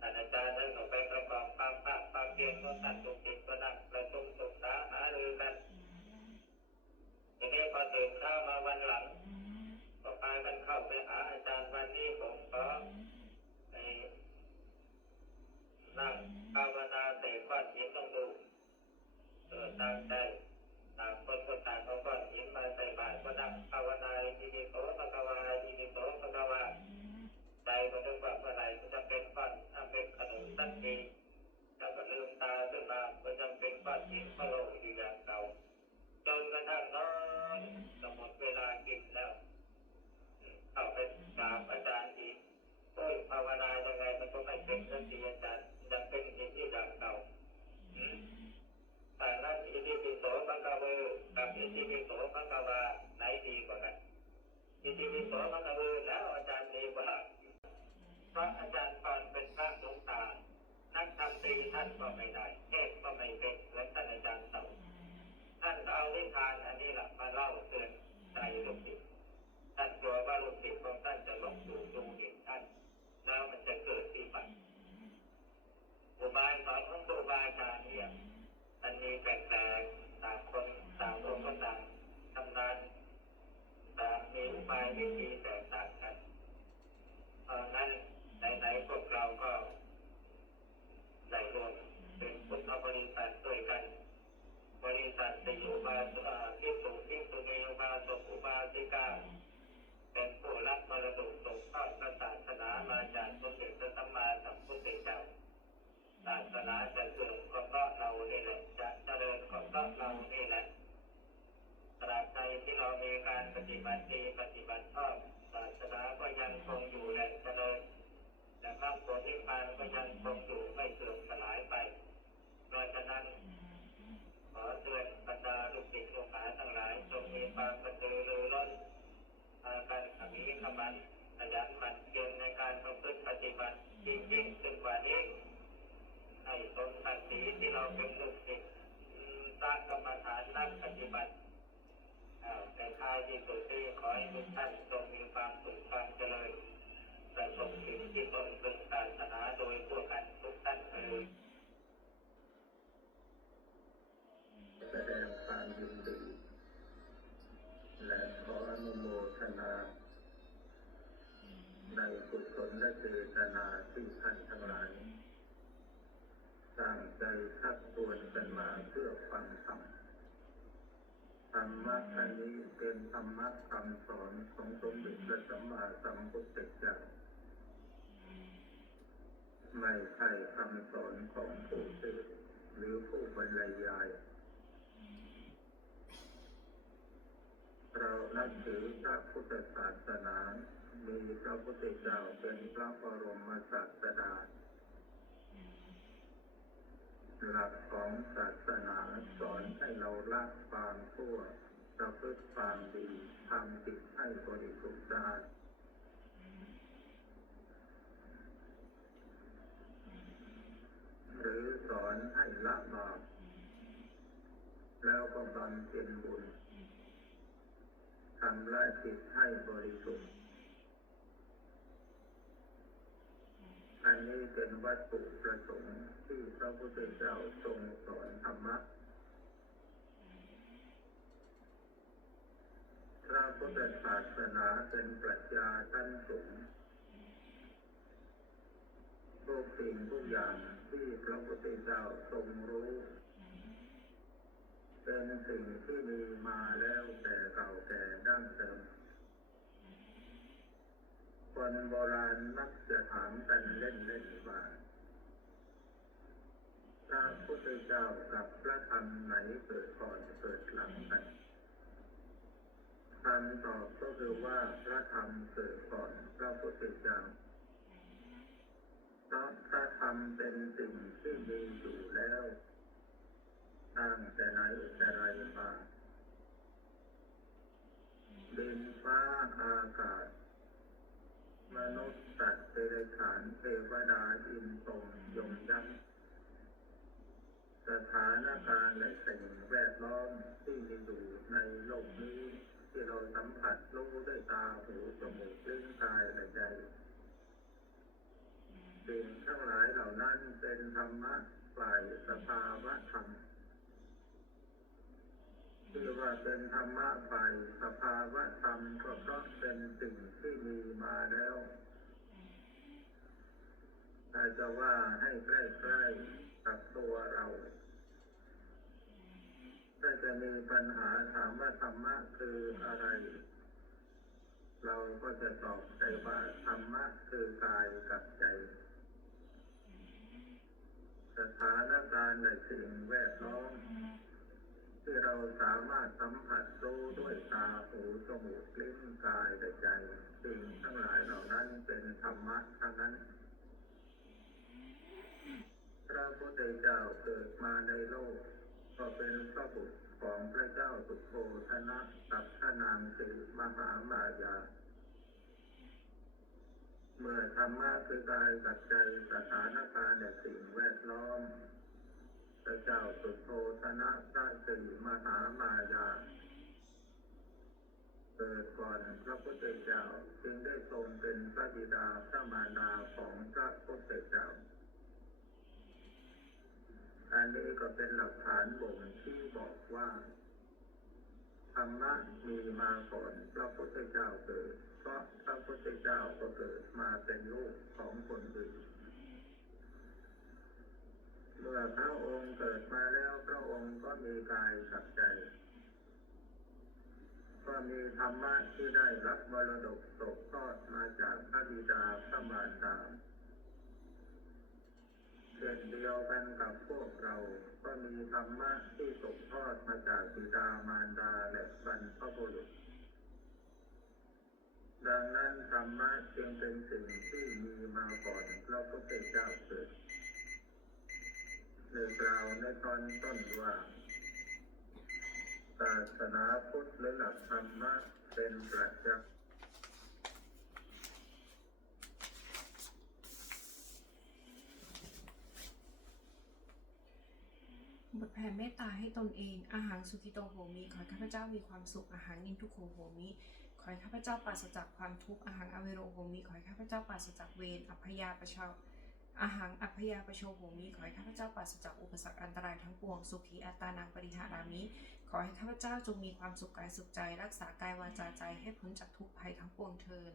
ท่านอาจารย์ท่านก็ไปประกอบความภาคความเพียรของท่านทุกจิตก็นั่งประชุมปรึกษาหารือกันทีนี้พอตื่นเช้ามาวันหลังก็พากันเข้าไปหาอาจารย์วันนี้ผมขอไปนั่งภาวนาเสกก้อนหินลองดูตามใจต่างคนก็ต่างเอาก้อนหินมาใส่บาตรก็นั่งภาวนาอิติปิโสภะคะวาอิติปิโสภะคะวาใจก็นึกว่าเมื่อไรก็จะเป็นก้อนเป็นขนมสักทีแล้วก็ลืมตาขึ้นมาก็ยังเป็นก้อนหินโคโลอยู่อย่างเก่าจนกระทั่งนอนจะหมดเวลากินแล้วเข้าไปกราบอาจารย์อีกโอ้ยภาวนายังไงมันก็ไม่เป็นสักทีอาจารย์ยังเป็นหินอยู่อย่างเก่าแต่นั้นอิติปิโสภะคะวะกับอิติปิโสภะคะวาไหนดีกว่ากันอิติปิโสภะคะวะแล้วอาจารย์ดีกว่าเพราะอาจารย์ก่อนเป็นพระหลวงตานักธรรมตรีท่านก็ไม่ได้เทศก็ไม่เป็นเหมือนท่านอาจารย์เต่าท่านเอานิทานอันนี้แหละมาเล่าเตือนใจลูกศิษย์ท่านกลัวว่าลูกศิษย์ของท่านจะลบดูเห็นท่านแล้วมันจะเกิดที่ปัญอุบายสอนของครูบาอาจารย์เนี่ยมันมีแปลกๆต่างคนต่างองค์ก็ต่างทำนานต่างมีอุบายวิธีแตกต่างกันเพราะงั้นไหนๆพวกเราก็ได้รวมเป็นพุทธบริษัทด้วยกันบริษัทสี่อุบาสกภิกษุภิกษุณีอุบาสกอุบาสิกาเป็นผู้รับมรดกตกทอดพระศาสนามาจากสมเด็จพระสัมมาสัมพุทธเจ้าศาสนาจะเสื่อมก็เพราะเรานี่แหละจะเจริญก็เพราะเรานี่แหละตราบใดที่เรามีการปฏิบัติดีปฏิบัติชอบศาสนาก็ยังคงอยู่และเจริญและมรรคผลนิพพานก็ยังคงอยู่ไม่เสื่อมสลายไปเพราะฉะนั้นขอเตือนบรรดาลูกศิษย์ลูกหาทั้งหลายจงมีความกระตือรือร้นพากันขมีขมันขยันหมั่นเพียรในการประพฤติปฏิบัติยิ่งขึ้นกว่านี้ให้สมศักดิ์ศรีที่เราเป็นลูกศิษย์สร้างกรรมฐานนักปฏิบัติในท้ายที่สุดที่ขอให้ทุกท่านจงมีความสุขความเจริญประสบสิ่งที่ตนพึงปรารถนาโดยทั่วกันทุกท่านเอ่ยแสดงความยินดีและขออนุโมทนาในกุศลและเจตนาที่ท่านทั้งหลายได้ ตั้งใจชักชวนกันมาเพื่อฟังธรรมธรรมะอันนี้เป็นธรรมะคำสอนของสมเด็จพระสัมมาสัมพุทธเจ้าไม่ใช่คำสอนของผู้เทศน์หรือผู้บรรยายเรานับถือพระพุทธศาสนามีพระพุทธเจ้าเป็นพระบรมศาสดาหลักของศาสนาสอนให้เราละความชั่วประพฤติความดีทำจิตให้บริสุทธิ์สะอาดหรือสอนให้ละบาปแล้วก็บำเพ็ญบุญทำละจิตให้บริสุทธิ์อันนี้เป็นวัตถุประสงค์ที่พระพุทธเจ้าทรงสอนธรรมะพระพุทธศาสนาเป็นปรัชญาชั้นสูงทุกสิ่งทุกอย่างที่พระพุทธเจ้าทรงรู้เป็นสิ่งที่มีมาแล้วแต่เก่าแก่ดั้งเดิมคนโบราณมักจะถามกันเล่นๆว่าพระพุทธเจ้ากับพระธรรมไหนเกิดก่อนเกิดหลังกันคำตอบก็คือว่าพระธรรมเกิดก่อนพระพุทธเจ้าเพราะพระธรรมเป็นสิ่งที่มีอยู่แล้วตั้งแต่ไหนแต่ไรมาดินฟ้าอากาศมนุษย์สัตว์เดรัจฉานเทวดาอินทร์ยมยักษ์สถานการณ์และสิ่งแวดล้อมที่มีอยู่ในโลกนี้ที่เราสัมผัสรู้ด้วยตาหูจมูกลิ้นกายและใจสิ่งทั้งหลายเหล่านั้นเป็นธรรมะฝ่ายสภาวะธรรมที่ว่าเป็นธรรมะฝ่ายสภาวะธรรมก็เพราะเป็นสิ่งที่มีมาแล้วอาจจะว่าให้ใกล้ๆกับตัวเราถ้าจะมีปัญหาถามว่าธรรมะคืออะไรเราก็จะตอบได้ว่าธรรมะคือกายกับใจสถานการณ์ในสิ่งแวดล้อมที่เราสามารถสัมผัสรู้ด้วยตาหูจมูกลิ้นกายและใจสิ่งทั้งหลายเหล่านั้นเป็นธรรมะทั้งนั้นพระพุทธเจ้าเกิดมาในโลกก็เป็นพระบุตรของพระเจ้าสุโธทนะกับพระนางสีมหามายาเมื่อธรรมะคือกายกับใจสถานการณ์ในสิ่งแวดล้อมพระเจ้าสุโธทนะพระสีมหามายาเกิดก่อนพระพุทธเจ้าจึงได้ทรงเป็นพระบิดาพระมารดาของพระพุทธเจ้าอันนี้ก็เป็นหลักฐานบ่งที่บอกว่าธรรมะมีมาก่อนพระพุทธเจ้าเกิดเพราะพระพุทธเจ้าก็เกิดมาเป็นลูกของคนอื่นเมื่อพระองค์เกิดมาแล้วพระองค์ก็มีกายกับใจก็มีธรรมะที่ได้รับมรดกตกทอดมาจากพระบิดาพระมารดาเช่นเดียวกันกับพวกเราก็มีธรรมะที่ตกทอดมาจากบิดามารดาและบรรพบุรุษดังนั้นธรรมะจึงเป็นสิ่งที่มีมาก่อนพระพุทธเจ้าเกิดได้กล่าวในตอนต้นว่าศาสนาพุทธหรือหลักธรรมะเป็นปรัชญาบทแผ่เมตตาให้ตนเองอาหารสุขิโตโหมิขอให้ข้าพเจ้ามีความสุขอาหารนินทุโขโหมิขอให้ข้าพเจ้าปราศจากความทุกข์อาหารอเวโรโหมิขอให้ข้าพเจ้าปราศจากเวรอัพยาปชา อาหังอัพยาปโชโหมิขอให้ข้าพเจ้าปราศจากอุปสรรคอันตรายทั้งปวงสุขีอัตตานังปริหารามิขอให้ข้าพเจ้าจงมีความสุขกายสุขใจรักษากายวาจาใจให้พ้นจากทุกภัยทั้งปวงเทิน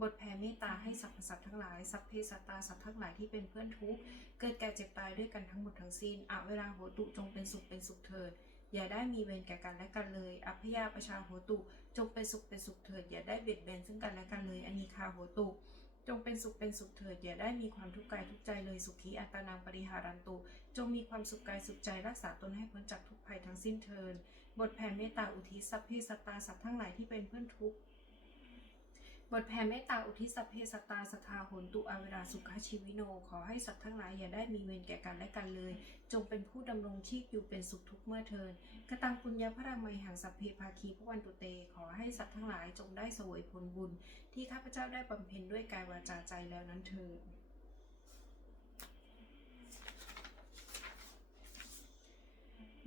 บทแผ่เมตตาให้สรรพสัตว์ทั้งหลายสัพเพสัตตาสัตว์ทั้งหลายที่เป็นเพื่อนทุกข์เกิดแก่เจ็บตายด้วยกันทั้งหมดทั้งสิ้นเวลาโหตุจงเป็นสุขเถิดอย่าได้มีเวรแก่กันและกันเลยอัพยาประชาโหตุจงเป็นสุขเถิดอย่าได้เบียดเบียนซึ่งกันและกันเลยอนีคาโหตุจงเป็นสุขเถิดอย่าได้มีความทุกข์กายทุกใจเลยสุขีอัตตานังปริหารันตุจงมีความสุขกายสุขใจรักษาตนให้พ้นจากทุกภัยทั้งสิ้นเทินบทแผ่เมตตาอุทิศสัพเพสัตตาสัตว์ทั้งหลายที่เป็นเพื่อนทุกข์บทแผ่เมตตาอุทิศสัพเพสัตตาสัทธาโหนตุอเวราสุขชีวิโนขอให้สัตว์ทั้งหลายอย่าได้มีเวรแก่กันและกันเลยจงเป็นผู้ดำรงชีพอยู่เป็นสุขทุกเมื่อเทินกตังปุญญพระมัยหังสัพเพภาคีพระวันตุเตขอให้สัตว์ทั้งหลายจงได้เสวยผลบุญที่ข้าพเจ้าได้บำเพ็ญด้วยกายวาจาใจแล้วนั้นเถิด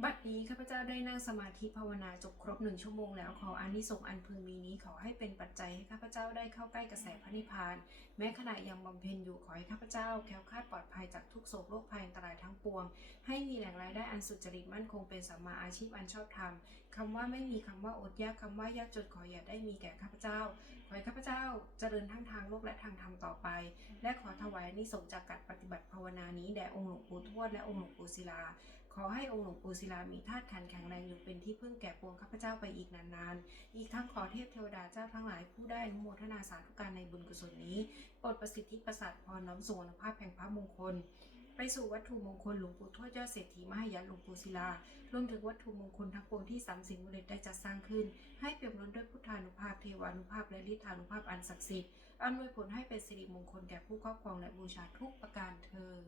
บัดนี้ข้าพเจ้าได้นั่งสมาธิภาวนาจบครบ1 ชั่วโมงแล้วขออานิสงส์อันพึงมีนี้ขอให้เป็นปัจจัยให้ข้าพเจ้าได้เข้าใกล้กระแสพระนิพพานแม้ขณะยังบำเพ็ญอยู่ขอให้ข้าพเจ้าแคล้วคลาดปลอดภัยจากทุกโศกโรคภัยอันตรายทั้งปวงให้มีแหล่งรายได้อันสุจริตมั่นคงเป็นสัมมาอาชีพอันชอบธรรมคำว่าไม่มีคำว่าอดยากคำว่ายากจนขออย่าได้มีแก่ข้าพเจ้าขอให้ข้าพเจ้าเจริญทั้งทางโลกและทางธรรมต่อไปและขอถวายอานิสงส์จากการปฏิบัติภาวนานี้แด่องค์หลวงปู่ทวดและองค์หลวงปู่ศิลาขอให้องค์หลวงปู่ศิลามีธาตุขันธ์แข็งแรงอยู่เป็นที่พึ่งแก่ปวงข้าพเจ้าไปอีกนานๆอีกทั้งขอเทพเทวดาเจ้าทั้งหลายผู้ได้อนุโมทนาสาธุการในบุญกุศลนี้โปรดประสิทธิประสาทพรน้อมส่งอนุภาพแห่งพระมงคลไปสู่วัตถุมงคลหลวงปู่ทวดยอดเศรษฐีมหายานหลวงปู่ศิลารวมถึงวัตถุมงคลทั้งปวงที่สามสิ่งศักดิ์สิทธิ์ได้จัดสร้างขึ้นให้เปี่ยมล้นด้วยพุทธานุภาพเทวานุภาพและฤทธานุภาพอันศักดิ์สิทธิ์อำนวยผลให้เป็นสิริมงคลแก่ผู้ครอบครองและบูชาทุกประการเทอญ